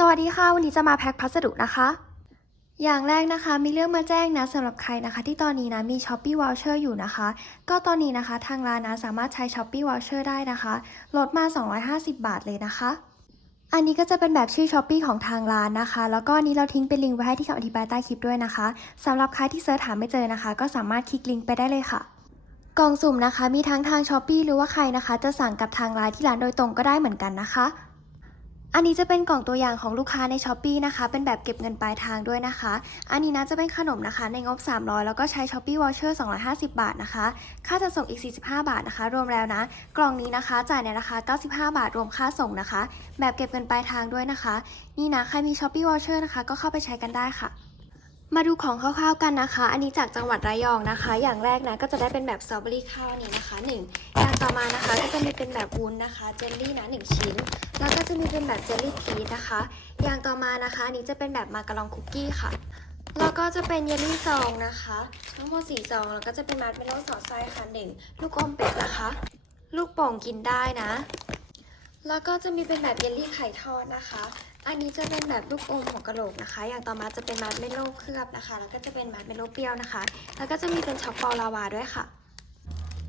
สวัสดีค่ะ วันนี้จะมาแพ็คพัสดุนะคะ อย่างแรกนะคะมีเรื่องมาแจ้งนะสำหรับใครนะคะ ที่ตอนนี้นะมี s h อ p e e Voucher อยู่นะคะ ก็ตอนนี้นะคะทางร้านนะสามารถใช้ s h อ p e e Voucher ได้นะคะลดมา 250 บาทเลยนะคะ อันนี้ก็จะเป็นแบบชื่อ s h อ p e e ของทางร้านนะคะ แล้วก็นนี้เราทิ้งเป็นลิงก์ไว้ให้ที่คำอธิบายใต้คลิปด้วยนะคะสำหรับใครที่เสิร์ชหาไม่เจอนะคะ ก็สามารถคลิกลิงก์ไปได้เลยค่ะกล่องสุ่มนะคะมีทั้งทาง s h อ p e e หรือว่าใครนะคะ จะสั่งกับทางร้านที่ร้านโดยตรงก็ได้เหมือนกันนะคะ อันนี้จะเป็นกล่องตัวอย่างของลูกค้าใน s h อ p e e นะคะ เป็นแบบเก็บเงินปลายทางด้วยนะคะ อันนี้นะจะเป็นขนมนะคะ ในงบ 300 แล้วก็ใช้ s h อ p e e Voucher 250 บาทนะคะ ค่าจะส่งอีก 45 บาทนะคะ รวมแล้วนะ กล่องนี้นะคะ จ่ายในราคา 95 บาท รวมค่าส่งนะคะ แบบเก็บเงินปลายทางด้วยนะคะ นี่นะ ใครมี s h อ p e e Voucher นะคะ ก็เข้าไปใช้กันได้ค่ะ มาดูของคร่าวๆกันนะคะ อันนี้จากจังหวัดระยองนะคะ อย่างแรกนะก็จะได้เป็นแบบสตรอเบอรี่ข้าวนี้นะคะหนึ่งอย่างต่อมานะคะก็จะมีเป็นแบบวุ้นนะคะเจลลี่นะหนึ่งชิ้น แล้วก็จะมีเป็นแบบเจลลี่พีชนะคะ อย่างต่อมานะคะอันนี้จะเป็นแบบมาการองคุกกี้ค่ะ แล้วก็จะเป็นเยลลี่ซองนะคะ ทั้งหมดสี่ซอง แล้วก็จะเป็นมัดเมลโล่สอดไส้ค่ะหนึ่งลูกอมเป็ดนะคะ ลูกโป่งกินได้นะ แล้วก็จะมีเป็นแบบเยลลี่ไข่ทอดนะคะ อันนี้จะเป็นแบบลูกอมหัวกะโหลกนะคะ อย่างต่อมาจะเป็นมัดเมลโล่เคลือบนะคะ แล้วก็จะเป็นมัดเมลโล่เปรี้ยวนะคะ แล้วก็จะมีเป็นช็อกโกลาวาด้วยค่ะ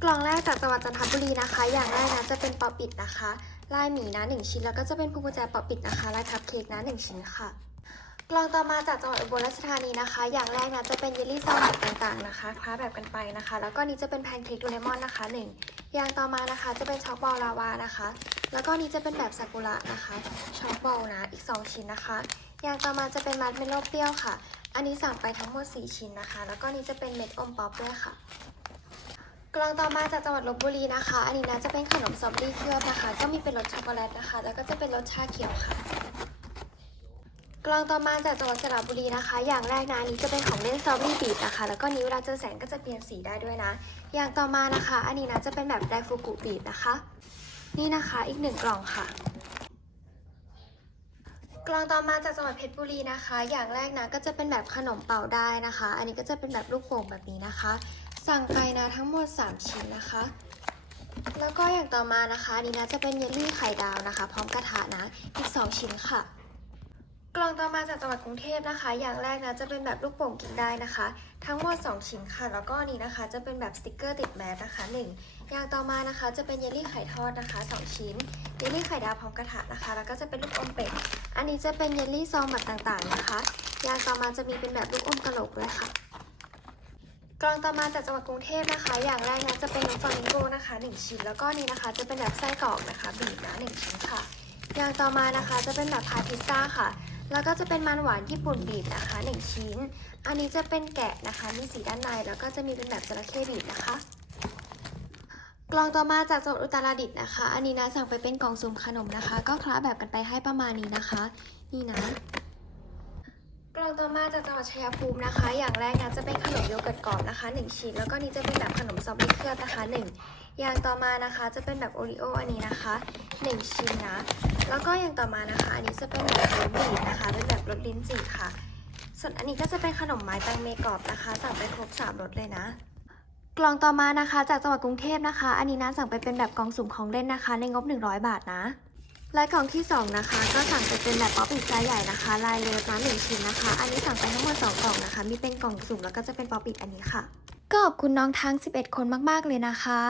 กล่องแรกจากจังหวัดจันทบุรีนะคะ อย่างแรกนะจะเป็นปอปิดนะคะ ลายหมีนะหนึ่งชิ้น แล้วก็จะเป็นพวงกุญแจปอปิดนะคะ ลายคัพเค้กนะหนึ่งชิ้นค่ะกล่องต่อมาจากจังหวัดอุบลราชธานีนะคะ อย่างแรกนะจะเป็นเยลลี่ซอสต่างๆนะคะคล้าแบบกันไปนะคะ แล้วก็นี้จะเป็นแพนเค้กโดเรมอนนะคะหนึ่ง ย่างต่อมานะคะจะเป็นช็อกบอลลาวานะคะ แล้วก็นี้จะเป็นแบบซากุระนะคะช็อกบอลนะอีก 2 ชิ้นนะคะอย่างต่อมาจะเป็นมัดเมลโล่เปรี้ยวค่ะ อันนี้สั่งไปทั้งหมด 4 ชิ้นนะคะ แล้วก็นี้จะเป็นเม็ดอมป๊อปด้วยค่ะ กล่องต่อมาจากจังหวัดลบบุรีนะคะ อันนี้นะจะเป็นขนมซอฟต์ดี้เคลือบนะคะ ก็มีเป็นรสช็อกโกแลตนะคะ แล้วก็จะเป็นรสชาเขียวค่ะ กล่องต่อมาจากจังหวัดสระบุรีนะคะ อย่างแรกนะนี้จะเป็นของเล่นซอฟต์ดี้บีดนะคะ แล้วก็นี้เวลาเจอแสงก็จะเปลี่ยนสีได้ด้วยนะ อย่างต่อมานะคะ อันนี้นะจะเป็นแบบไดฟูกุบีดนะคะ นี่นะคะอีกหนึ่งกล่องค่ะ กล่องต่อมาจากจังหวัดเพชรบุรีนะคะ อย่างแรกนะก็จะเป็นแบบขนมเป่าได้นะคะ อันนี้ก็จะเป็นแบบลูกโป่งแบบนี้นะคะ สั่งไปนะทั้งหมด 3 ชิ้นนะคะแล้วก็อย่างต่อมานะคะนนี้นะจะเป็นเยลลี่ไข่ดาวนะคะ พร้อมกระทะนะอีก 2 ชิ้นค่ะ ล่องต่อมาจากจังหวัดกรุงเทพนะคะ อย่างแรกนะจะเป็นแบบลูกโป่งกินได้นะคะ ทั้งหมด 2 ชิ้นค่ะ แล้วก็นี้นะคะ จะเป็นแบบสติกเกอร์ติดแมสนะคะ 1 อย่างต่อมานะคะ จะเป็นเยลลี่ไข่ทอดนะคะ 2 ชิ้น เยลลี่ไข่ดาวพร้อมกระทะนะคะ แล้วก็จะเป็นลูกอมเป็ด อันนี้จะเป็นเยลลี่ซองแบบต่างๆนะคะ อย่างต่อมาจะมีเป็นแบบลูกอมกระโหลกด้วยค่ะกล่องต่อมาจากจังหวัดกรุงเทพนะคะ อย่างแรกนะจะเป็นนมฟลามิงโกนะคะ 1 ชิ้น แล้วก็นี้นะคะจะเป็นแบบไส้กรอกนะคะบีบนะ1ชิ้นค่ะ อย่างต่อมานะคะจะเป็นแบบพายพิซซ่าค่ะ แล้วก็จะเป็นมันหวานญี่ปุ่นบีบนะคะ 1 ชิ้น อันนี้จะเป็นแกะนะคะ มีสีด้านในแล้วก็จะมีเป็นแบบจระเข้บีบนะคะ กล่องต่อมาจากจังหวัดอุตรดิตถ์นะคะ อันนี้นะสั่งไปเป็นกล่องสุ่มขนมนะคะ ก็คล้าแบบกันไปให้ประมาณนี้นะคะ นี่นะกล่องต่อมาจากจังหวัดชัยภูมินะคะ อย่างแรกนะจะเป็นขนมโยเกิร์ตกรอบนะคะ 1 ชิ้น แล้วก็นี้จะเป็นแบบขนมซอฟต์เคลือบนะคะ 1 อย่างต่อมานะคะจะเป็นแบบโอริโออันนี้นะคะ1ชิ้นนะ แล้วก็อย่างต่อมานะคะ อันนี้จะเป็นแบบรสบีบนะคะ เป็นแบบรสลิ้นจี่ค่ะ ส่วนอันนี้ก็จะเป็นขนมไม้ตังเมกรอบนะคะ สั่งไปครบ3รสเลยนะ กล่องต่อมานะคะจากจังหวัดกรุงเทพนะคะ อันนี้นะสั่งไปเป็นแบบกล่องสุ่มของเล่นนะคะ ในงบ 100 บาทนะ และกล่องที่ 2 นะคะ ก็สั่งไปเป็นแบบป๊อปอิดไซส์ใหญ่นะคะ ลายเลิฟนะหนึ่งชิ้นนะคะ อันนี้สั่งไปทั้งหมด2กล่องนะคะ มีเป็นกล่องสุ่มแล้วก็จะเป็นป๊อปอิดอันนี้ค่ะก็ขอบคุณน้องทั้ง 11 คนมาก ๆ เลยนะคะ